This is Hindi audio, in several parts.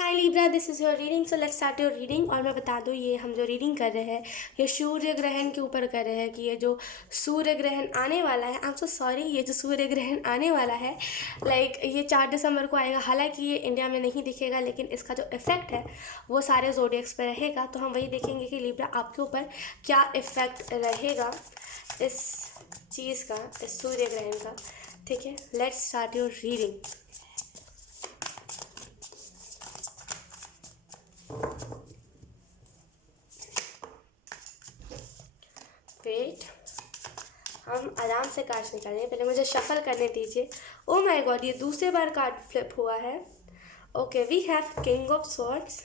Hi Libra, this is your reading. So let's start your reading. और मैं बता दूँ, ये हम जो रीडिंग कर रहे हैं ये सूर्य ग्रहण के ऊपर कर रहे हैं कि ये जो सूर्य ग्रहण आने वाला है, आई एम सो सॉरी, ये जो सूर्य ग्रहण आने वाला है ये 4 दिसंबर को आएगा। हालांकि ये इंडिया में नहीं दिखेगा, लेकिन इसका जो इफ़ेक्ट है वो सारे ज़ोडिएक्स पे रहेगा। तो हम वही देखेंगे कि लिब्रा आपके ऊपर क्या इफ़ेक्ट रहेगा इस चीज़ का, इस सूर्य ग्रहण का। ठीक है, let's start your reading. Wait, हम आराम से कार्ड्स निकालेंगे। पहले मुझे शफल करने दीजिए। ओ माय गॉड, ये दूसरी बार कार्ड फ्लिप हुआ है। Okay, we have king of swords,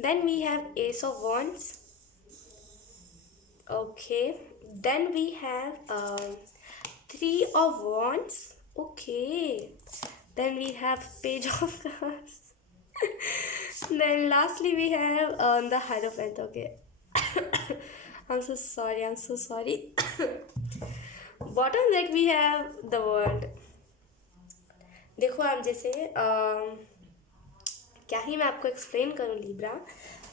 then we have ace of wands. Okay, then we have 3 of wands. Okay, then we have page of cups. Then lastly we have the hierophant. Okay. I'm so sorry. Bottom deck we have the world. देखो, आप जैसे क्या ही मैं आपको एक्सप्लेन करूँ लिब्रा,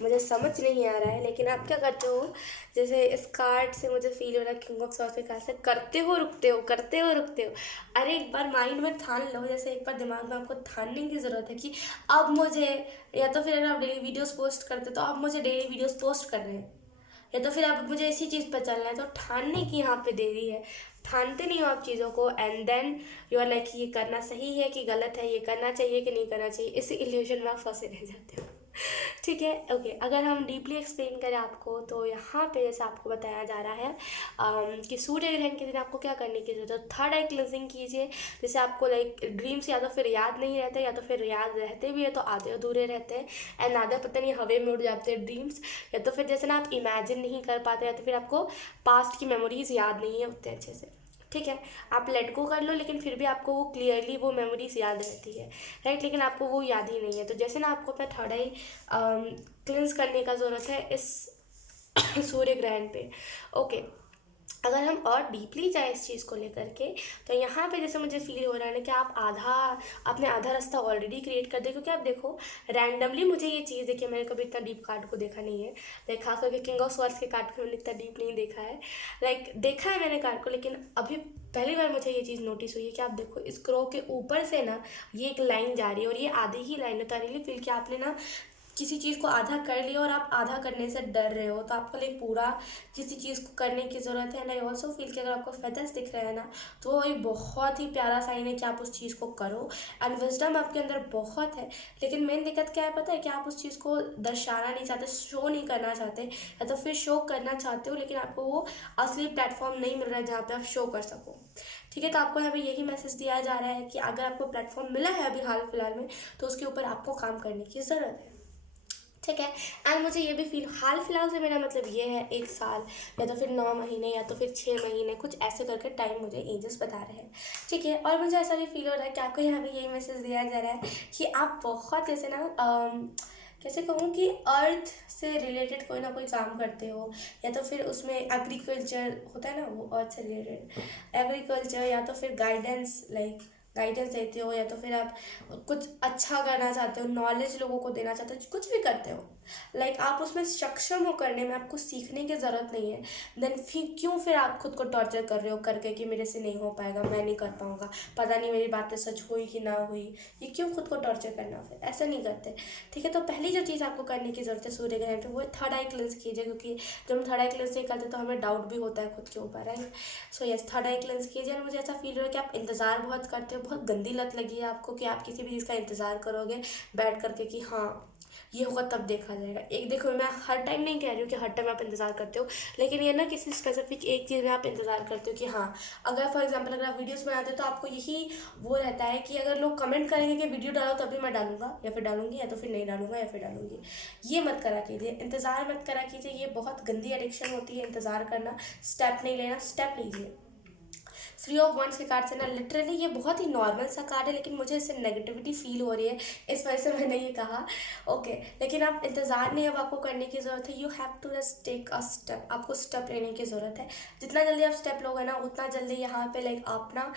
मुझे समझ नहीं आ रहा है। लेकिन आप क्या करते हो, जैसे इस कार्ड से मुझे फील हो रहा है किंग ऑफ सॉर्ड्स के कार्ड से, करते हो रुकते हो, करते हो रुकते हो। अरे एक बार माइंड में ठान लो, जैसे एक बार दिमाग में आपको ठानने की ज़रूरत है कि अब मुझे, या तो फिर अगर आप डेली वीडियोस पोस्ट करते तो अब मुझे डेली वीडियोस पोस्ट करने हैं, या तो फिर अब मुझे इसी चीज़ पर चलना है। तो ठानने की यहाँ पे देरी है, ठानते नहीं हो आप चीज़ों को, and then you are like ये करना सही है कि गलत है, ये करना चाहिए कि नहीं करना चाहिए, इसी इल्यूजन में आप फंसे रह जाते हो। ठीक है, ओके। अगर हम डीपली एक्सप्लेन करें आपको, तो यहाँ पे जैसे आपको बताया जा रहा है कि सूर्य ग्रहण के दिन आपको क्या करने की जरूरत है। तो थर्ड आई क्लेंजिंग कीजिए। जैसे आपको ड्रीम्स या तो फिर याद नहीं रहते, या तो फिर याद रहते भी है तो आधे अधूरे रहते हैं, एंड आधे पता नहीं हवे में उड़ जाते हैं ड्रीम्स, या तो फिर जैसे ना आप इमेजिन नहीं कर पाते, या तो फिर आपको पास्ट की मेमोरीज याद नहीं है उतने अच्छे से। ठीक है, आप लेट गो कर लो, लेकिन फिर भी आपको वो क्लियरली वो मेमोरीज याद रहती है, राइट, लेकिन आपको वो याद ही नहीं है। तो जैसे ना आपको अपना थर्ड आई क्लिंस करने का ज़रूरत है इस सूर्य ग्रहण पे। ओके, अगर हम और डीपली जाए इस चीज़ को लेकर के, तो यहाँ पे जैसे मुझे फील हो रहा है ना कि आप आपने आधा रास्ता ऑलरेडी क्रिएट कर दिया। क्योंकि आप देखो, रैंडमली मुझे ये चीज़ देखिए, मैंने कभी इतना डीप कार्ड को देखा नहीं है। लाइक खास करके किंग ऑफ स्वॉर्ड्स के कार्ड को मैंने इतना डीप नहीं देखा है। देखा है मैंने कार्ड को, लेकिन अभी पहली बार मुझे ये चीज़ नोटिस हुई है कि आप देखो, इस क्रो के ऊपर से ना ये एक लाइन जा रही है, और ये आधी ही लाइन है। तो रियली फील कि आपने ना किसी चीज़ को आधा कर लिया और आप आधा करने से डर रहे हो, तो आपको लिए पूरा किसी चीज़ को करने की ज़रूरत है। एंड आई ऑल्सो फील कि अगर आपको फेदर्स दिख रहे हैं ना, तो वो एक बहुत ही प्यारा साइन है कि आप उस चीज़ को करो, एंड विजडम आपके अंदर बहुत है। लेकिन मेन दिक्कत क्या है पता है, कि आप उस चीज़ को दर्शाना नहीं चाहते, शो नहीं करना चाहते, या तो फिर शो करना चाहते हो लेकिन आपको वो असली प्लेटफॉर्म नहीं मिल रहा है जहाँ पे आप शो कर सको। ठीक है, तो आपको यहाँ पे यही मैसेज दिया जा रहा है कि अगर आपको प्लेटफॉर्म मिला है अभी हाल फिलहाल में, तो उसके ऊपर आपको काम करने की ज़रूरत है। ठीक है, एंड मुझे ये भी फील, हाल फिलहाल से मेरा मतलब ये है 1 साल, या तो फिर 9 महीने, या तो फिर 6 महीने, कुछ ऐसे करके टाइम मुझे एजेस बता रहे हैं। ठीक है, और मुझे ऐसा भी फील हो रहा है कि आपको यहाँ पे यही मैसेज दिया जा रहा है कि आप बहुत जैसे ना कैसे कहूँ कि अर्थ से रिलेटेड कोई ना कोई काम करते हो, या तो फिर उसमें एग्रीकल्चर होता है ना, वो अर्थ से रिलेटेड एग्रीकल्चर, या तो फिर गाइडेंस देते हो, या तो फिर आप कुछ अच्छा करना चाहते हो, नॉलेज लोगों को देना चाहते हो, कुछ भी करते हो। आप उसमें सक्षम हो करने में, आपको सीखने की ज़रूरत नहीं है। देन फिर आप खुद को टॉर्चर कर रहे हो करके कि मेरे से नहीं हो पाएगा, मैं नहीं कर पाऊँगा, पता नहीं मेरी बातें सच हुई कि ना हुई। ये क्यों खुद को टॉर्चर करना, फिर ऐसा नहीं करते। ठीक है, तो पहली जो चीज़ आपको करने की ज़रूरत है सूर्य ग्रहण पे, वो थर्ड आई क्लेंस कीजिए। क्योंकि जब हम थर्ड आई क्लेंस नहीं करते तो हमें डाउट भी होता है खुद के ऊपर, राइट। सो यस, थर्ड आई क्लेंस कीजिए। और मुझे ऐसा फील हो रहा है कि आप इंतज़ार बहुत करते हो, बहुत गंदी लत लगी है आपको कि आप किसी भी चीज़ का इंतज़ार करोगे बैठ करके कि हाँ ये होगा तब देखा जाएगा। एक देखो, मैं हर टाइम नहीं कह रही हूँ कि हर टाइम आप इंतज़ार करते हो, लेकिन ये ना किसी स्पेसिफिक एक चीज़ में आप इंतज़ार करते हो कि हाँ, अगर फॉर एग्जांपल अगर आप वीडियोस बनाते हो तो आपको यही वो रहता है कि अगर लोग कमेंट करेंगे कि वीडियो डालो तभी मैं डालूंगा, या फिर डालूंगी, या तो फिर नहीं डालूंगा, या फिर डालूंगी। ये मत करा कीजिए, इंतज़ार मत करा कीजिए, ये बहुत गंदी एडिक्शन होती है इंतज़ार करना। स्टेप नहीं लेना, स्टेप लीजिए। 3 ऑफ वंस के कार्ड से ना लिटरली ये बहुत ही नॉर्मल सा कार्ड है, लेकिन मुझे इससे नेगेटिविटी फील हो रही है, इस वजह से मैंने ये कहा। ओके, लेकिन आप इंतज़ार नहीं, अब आपको करने की ज़रूरत है। You have to just take a step, आपको स्टेप लेने की ज़रूरत है। जितना जल्दी आप स्टेप लोगे ना, उतना जल्दी यहाँ पे लाइक आप ना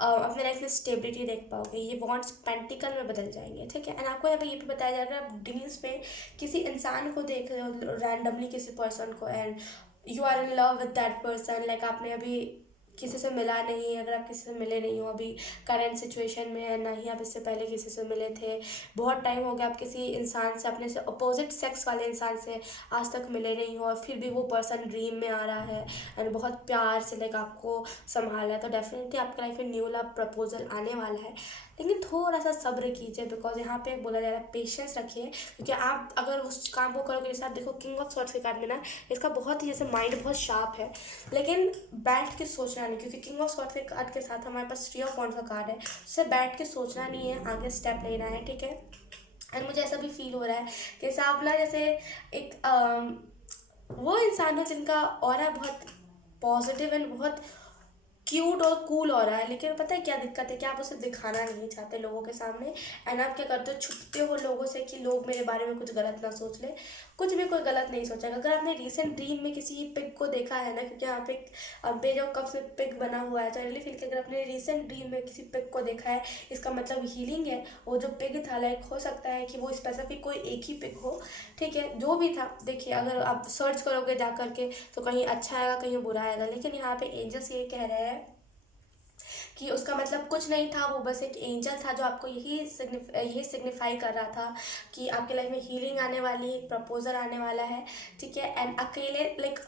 अपने लाइफ में स्टेबिलिटी देख पाओगे। ये वॉन्ट्स पेंटिकल में बदल जाएंगे, ठीक है। एंड आपको यहाँ पे ये भी बताया जाएगा, आप ड्रीम्स में किसी इंसान को देख रहे हो रैंडमली, किसी पर्सन को, and you are in love with that person. Like आपने अभी किसी से मिला नहीं, अगर आप किसी से मिले नहीं हो अभी करंट सिचुएशन में है, ना ही आप इससे पहले किसी से मिले थे, बहुत टाइम हो गया, आप किसी इंसान से, अपने से अपोजिट सेक्स वाले इंसान से आज तक मिले नहीं हो, और फिर भी वो पर्सन ड्रीम में आ रहा है एंड बहुत प्यार से लाइक आपको संभाला है, तो डेफिनेटली आपके लाइफ में न्यू लव प्रपोजल आने वाला है। लेकिन थोड़ा सा सब्र कीजिए, बिकॉज यहाँ पे बोला जा रहा है पेशेंस रखिए, क्योंकि आप अगर उस काम को करोगे, जैसे आप देखो किंग ऑफ सॉर्ड्स के कार्ड में ना, इसका बहुत ही जैसे माइंड बहुत शार्प है, लेकिन बैठ के सोचना नहीं, क्योंकि किंग ऑफ सॉर्ड्स के कार्ड के साथ हमारे पास 3 ऑफ वॉन्ड्स का कार्ड है, उससे बैठ के सोचना नहीं है, आगे स्टेप लेना है, ठीक है। एंड मुझे ऐसा भी फील हो रहा है कि जैसे आप ना जैसे एक वो इंसान हो जिनका ऑरा बहुत पॉजिटिव एंड बहुत क्यूट और कूल हो रहा है, लेकिन पता है क्या दिक्कत है कि आप उसे दिखाना नहीं चाहते लोगों के सामने। एंड आप क्या करते हो, छुपते हो लोगों से कि लोग मेरे बारे में कुछ गलत ना सोच ले। कुछ भी कोई गलत नहीं सोचेगा। अगर आपने रिसेंट ड्रीम में किसी पिग को देखा है ना, क्योंकि यहाँ पे जो कप्स में पिग बना हुआ है, तो रियली फील कि अगर आपने रिसेंट ड्रीम में किसी पिग को देखा है, इसका मतलब हीलिंग है। वो जो पिग था लाइक हो सकता है कि वो स्पेसिफिक कोई एक ही पिग हो, ठीक है, जो भी था। देखिए अगर आप सर्च करोगे जा करके तो कहीं अच्छा आएगा कहीं बुरा आएगा, लेकिन यहाँ पे एंजल्स ये कह रहे हैं कि उसका मतलब कुछ नहीं था, वो बस एक एंजल था जो आपको यही सिग्निफाई कर रहा था कि आपके लाइफ में हीलिंग आने वाली है, एक प्रपोजल आने वाला है, ठीक है। एंड अकेले लाइक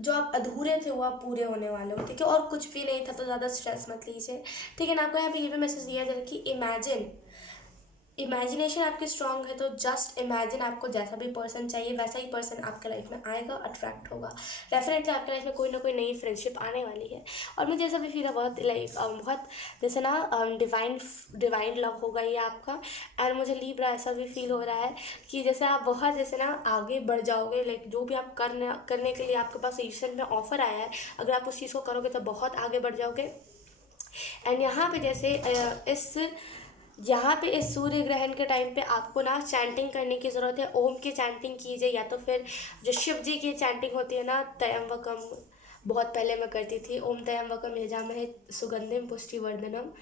जो आप अधूरे थे वो आप पूरे होने वाले हो, ठीक है, और कुछ भी नहीं था, तो ज़्यादा स्ट्रेस मत लीजिए, ठीक है ना। आपको यहाँ पे ये भी मैसेज दिया जा रहा है कि इमेजिनेशन आपकी स्ट्रांग है, तो जस्ट इमेजिन, आपको जैसा भी पर्सन चाहिए वैसा ही पर्सन आपके लाइफ में आएगा, अट्रैक्ट होगा। डेफिनेटली आपके लाइफ में कोई ना कोई नई फ्रेंडशिप आने वाली है। और मुझे ऐसा भी फील है बहुत लाइक बहुत जैसे ना डिवाइन लव होगा ये आपका। और मुझे लीब्रा ऐसा भी फील हो रहा है कि जैसे आप बहुत जैसे ना आगे बढ़ जाओगे, लाइक जो भी आप करने के लिए आपके पास ईश्वर में ऑफर आया है, अगर आप उस चीज़ को करोगे तो बहुत आगे बढ़ जाओगे। एंड यहाँ पे इस सूर्य ग्रहण के टाइम पे आपको ना चैंटिंग करने की ज़रूरत है। ओम की चैंटिंग कीजिए, या तो फिर जो शिव जी की चैंटिंग होती है ना, त्र्यंबकम, बहुत पहले मैं करती थी, ओम त्र्यंबकम यजामहे सुगंधिम पुष्टिवर्धनम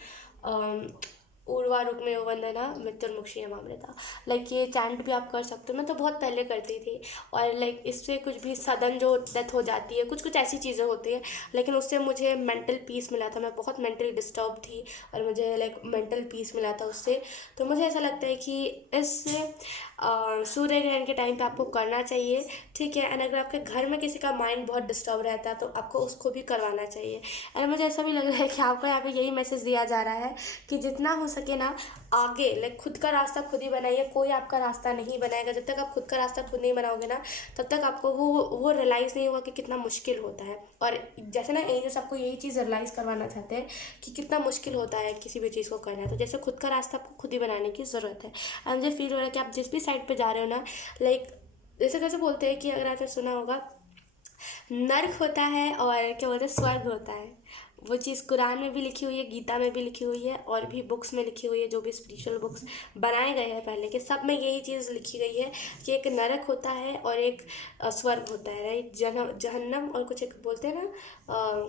उर्वारुक में वंदना मृत्युर्मुक्षीयमामृता। लाइक ये चैंट भी आप कर सकते हो, मैं तो बहुत पहले करती थी। और लाइक इससे कुछ भी सडन जो डेथ हो जाती है, कुछ ऐसी चीज़ें होती है, लेकिन उससे मुझे मेंटल पीस मिला था। मैं बहुत मेंटली डिस्टर्ब थी और मुझे लाइक मेंटल पीस मिला था उससे। तो मुझे ऐसा लगता है कि इससे सूर्य ग्रहण के टाइम पे आपको करना चाहिए, ठीक है। एंड अगर आपके घर में किसी का माइंड बहुत डिस्टर्ब रहता है तो आपको उसको भी करवाना चाहिए। एंड मुझे ऐसा भी लग रहा है कि आपको यहाँ पे यही मैसेज दिया जा रहा है कि जितना हो सके ना आगे लाइक खुद का रास्ता खुद ही बनाइए, कोई आपका रास्ता नहीं बनाएगा। जब तक आप खुद का रास्ता खुद नहीं बनाओगे ना, तब तक आपको वो रियलाइज़ नहीं होगा कि कितना मुश्किल होता है। और जैसे ना एंजल्स आपको यही चीज़ रियलाइज़ करवाना चाहते हैं कि कितना मुश्किल होता है किसी भी चीज़ को करना है। तो जैसे खुद का रास्ता आपको खुद ही बनाने की ज़रूरत है। और मुझे फील हो रहा है कि आप जिस भी साइड पर जा रहे हो ना, लाइक जैसे कैसे बोलते हैं कि अगर आपने सुना होगा, नर्क होता है और क्या बोलते हैं स्वर्ग होता है। वो चीज़ कुरान में भी लिखी हुई है, गीता में भी लिखी हुई है, और भी बुक्स में लिखी हुई है, जो भी स्पिरिचुअल बुक्स बनाए गए हैं पहले के, सब में यही चीज़ लिखी गई है कि एक नरक होता है और एक स्वर्ग होता है, राइट। जहन्नम और कुछ एक बोलते हैं ना,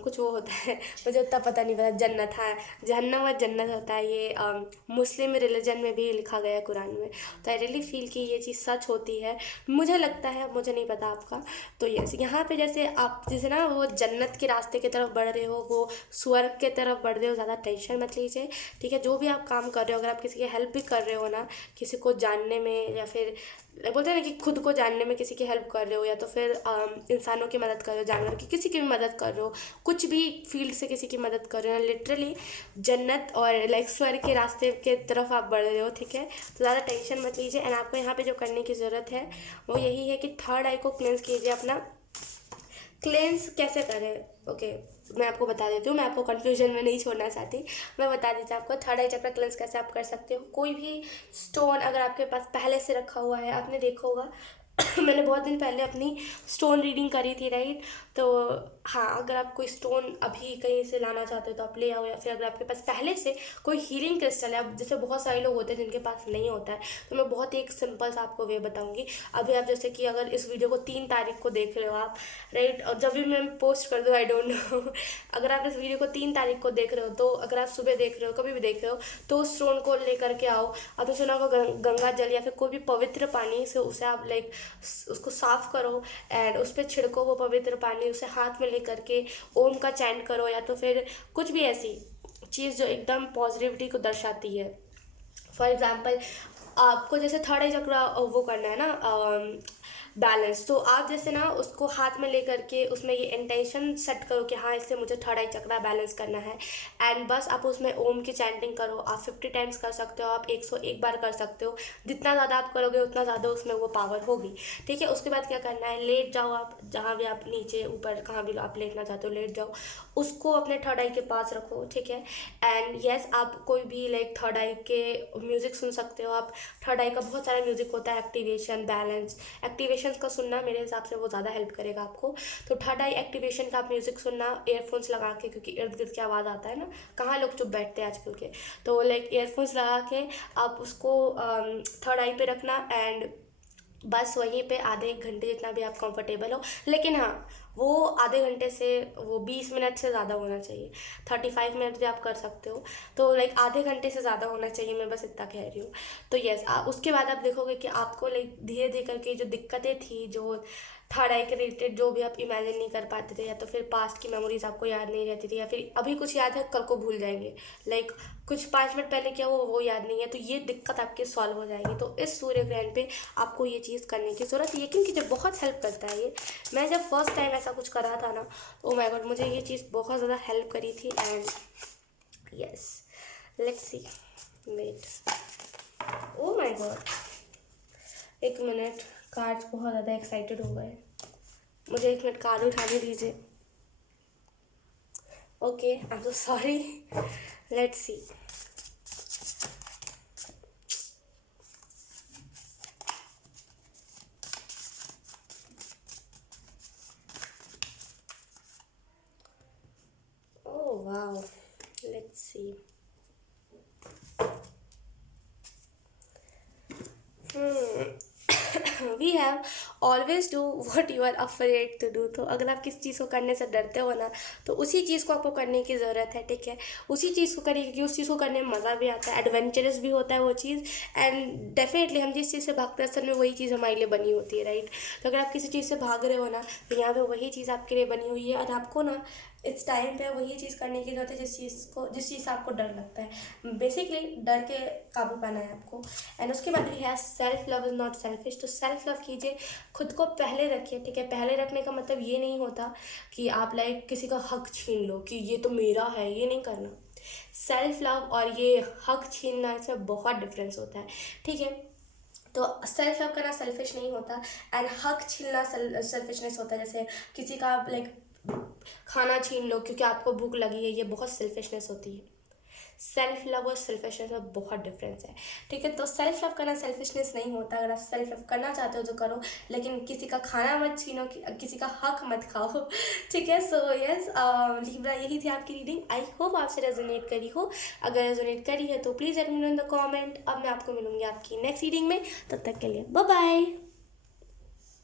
कुछ वो होता है, मुझे उतना पता नहीं, पता जन्नत, हाँ, जहन्नम और जन्नत होता है। ये मुस्लिम रिलीजन में भी लिखा गया है कुरान में। तो आई रियली फील कि ये चीज़ सच होती है, मुझे लगता है, मुझे नहीं पता आपका। तो यस, यहाँ पे जैसे आप जैसे ना वो जन्नत के रास्ते की तरफ बढ़ रहे हो, वो स्वर्ग के तरफ बढ़ रहे हो, ज़्यादा टेंशन मत लीजिए, ठीक है। जो भी आप काम कर रहे हो, अगर आप किसी की हेल्प भी कर रहे हो ना, किसी को जानने में, या फिर बोलते हैं ना कि खुद को जानने में किसी की हेल्प कर रहे हो, या तो फिर इंसानों की मदद कर रहे हो, जानवर की, किसी की भी मदद कर रहे हो, कुछ भी फील्ड से किसी की मदद कर रहे हो, लिटरली जन्नत और लाइक स्वर्ग के रास्ते के तरफ आप बढ़ रहे हो, ठीक है। तो ज़्यादा टेंशन मत लीजिए। एंड आपको यहाँ पे जो करने की ज़रूरत है वो यही है कि थर्ड आई को क्लेंस कीजिए अपना। क्लेंस कैसे करें, ओके, मैं आपको बता देती हूँ, मैं आपको कन्फ्यूजन में नहीं छोड़ना चाहती, मैं बता देती हूँ आपको थर्ड आई चक्र क्लेंस कैसे आप कर सकते हो। कोई भी स्टोन अगर आपके पास पहले से रखा हुआ है, आपने देखा होगा मैंने बहुत दिन पहले अपनी स्टोन रीडिंग करी थी, राइट। तो हाँ, अगर आप कोई स्टोन अभी कहीं से लाना चाहते हो तो आप ले आओ, या फिर अगर आपके पास पहले से कोई हीलिंग क्रिस्टल है, अब जैसे बहुत सारे लोग होते हैं जिनके पास नहीं होता है, तो मैं बहुत ही एक सिंपल सा आपको वे बताऊंगी। अभी आप जैसे कि अगर इस वीडियो को 3 तारीख को देख रहे हो आप, राइट, और जब भी मैं पोस्ट कर दूँ, आई डोंट नो अगर आप इस वीडियो को 3 तारीख को देख रहे हो, तो अगर आप सुबह देख रहे हो, कभी भी देख रहे हो, तो उस स्टोन को लेकर के आओ। आपने सुना होगा गंगा जल या फिर कोई भी पवित्र पानी से उसे आप लाइक उसको साफ करो एंड उस पर छिड़को वो पवित्र पानी, उसे हाथ में लेकर के ओम का चैंट करो, या तो फिर कुछ भी ऐसी चीज़ जो एकदम पॉजिटिविटी को दर्शाती है। फॉर एग्जाम्पल, आपको जैसे थर्ड आई चक्रा वो करना है ना, बैलेंस, तो आप जैसे ना उसको हाथ में लेकर के उसमें ये इंटेंशन सेट करो कि हाँ, इससे मुझे थर्ड आई चक्रा बैलेंस करना है, एंड बस आप उसमें ओम की चैंटिंग करो। आप 50 टाइम्स कर सकते हो, आप 101 बार कर सकते हो, जितना ज़्यादा आप करोगे उतना ज़्यादा उसमें वो पावर होगी, ठीक है। उसके बाद क्या करना है, लेट जाओ आप, जहाँ भी आप नीचे ऊपर कहाँ भी आप लेटना चाहते हो लेट जाओ, उसको अपने थर्ड आई के पास रखो, ठीक है। एंड यस, आप कोई भी लाइक थर्ड आई के म्यूज़िक सुन सकते हो। आप थर्ड आई का बहुत सारा म्यूज़िक होता है, एक्टिवेशन, बैलेंस। एक्टिवेशन का सुनना मेरे हिसाब से वो ज़्यादा हेल्प करेगा आपको। तो थर्ड आई एक्टिवेशन का आप म्यूज़िक सुनना ईयरफोन्स लगा के, क्योंकि इर्द गिर्द की आवाज़ आता है ना, कहाँ लोग चुप बैठते हैं आजकल के, तो लाइक ईयरफोन्स लगा के आप उसको थर्ड आई पे रखना, एंड बस वहीं पे आधे 1 घंटे जितना भी आप कंफर्टेबल हो। लेकिन हाँ, वो आधे घंटे से वो 20 मिनट से ज़्यादा होना चाहिए। 35 मिनट भी आप कर सकते हो, तो लाइक आधे घंटे से ज़्यादा होना चाहिए, मैं बस इतना कह रही हूँ। तो यस, उसके बाद आप देखोगे कि आपको लाइक धीरे धीरे करके जो दिक्कतें थी, जो थर्ड आई के रिलेटेड जो भी आप इमेजिन नहीं कर पाते थे, या तो फिर पास्ट की मेमोरीज आपको याद नहीं रहती थी, या फिर अभी कुछ याद है कल को भूल जाएंगे, लाइक कुछ 5 मिनट पहले क्या वो याद नहीं है, तो ये दिक्कत आपकी सॉल्व हो जाएगी। तो इस सूर्य ग्रहण पे आपको ये चीज़ करने की ज़रूरत है, क्योंकि जब बहुत हेल्प करता है ये। मैं जब फर्स्ट टाइम ऐसा कुछ करा था ना, ओ माय गॉड, मुझे ये चीज़ बहुत ज़्यादा हेल्प करी थी। And yes, let's see, wait, oh my God, 1 minute, cards बहुत ज़्यादा एक्साइटेड हो गए, मुझे 1 मिनट कार्ड उठाने दीजिए। Okay, I am so sorry, let's see. Oh wow, let's see. We have always do what you are afraid to do. तो अगर आप किस चीज़ को करने से डरते हो ना, तो उसी चीज़ को आपको करने की ज़रूरत है, ठीक है। उसी चीज़ को करिए, क्योंकि उस चीज़ को करने में मज़ा भी आता है, एडवेंचरस भी होता है वो चीज़, एंड डेफिनेटली हम जिस चीज़ से भागते हैं असल में वही चीज़ हमारे लिए बनी होती है, राइट। तो अगर आप किसी चीज़ से भाग रहे हो ना, तो यहाँ पे वही चीज़ आपके लिए बनी हुई है, और आपको ना इस टाइम पे वही चीज़ करने की ज़रूरत है जिस चीज़ से आपको डर लगता है। बेसिकली डर के काबू पाना है आपको। एंड उसके बाद भी है self love is not selfish. तो सेल्फ लव कीजिए, खुद को पहले रखिए, ठीक है। पहले रखने का मतलब ये नहीं होता कि आप लाइक किसी का हक छीन लो कि ये तो मेरा है, ये नहीं करना। सेल्फ लव और ये हक छीनना, इसमें बहुत डिफरेंस होता है, ठीक है। तो सेल्फ लव करना सेल्फिश नहीं होता, एंड हक छीनना सेल्फिशनेस होता है। जैसे किसी का लाइक खाना छीन लो क्योंकि आपको भूख लगी है, ये बहुत सेल्फिशनेस होती है। सेल्फ लव और सेल्फिशनेस में बहुत डिफरेंस है, ठीक है। तो सेल्फ लव करना सेल्फिशनेस नहीं होता। अगर आप सेल्फ लव करना चाहते हो तो करो, लेकिन किसी का खाना मत छीनो, किसी का हक मत खाओ, ठीक है। सो यस लिब्रा, यही थी आपकी रीडिंग। आई होप आपसे रेजोनेट करी हो। अगर रेजोनेट करी है तो please let me know in the comment. अब मैं आपको मिलूंगी आपकी नेक्स्ट रीडिंग में, तब तक के लिए बाय बाय।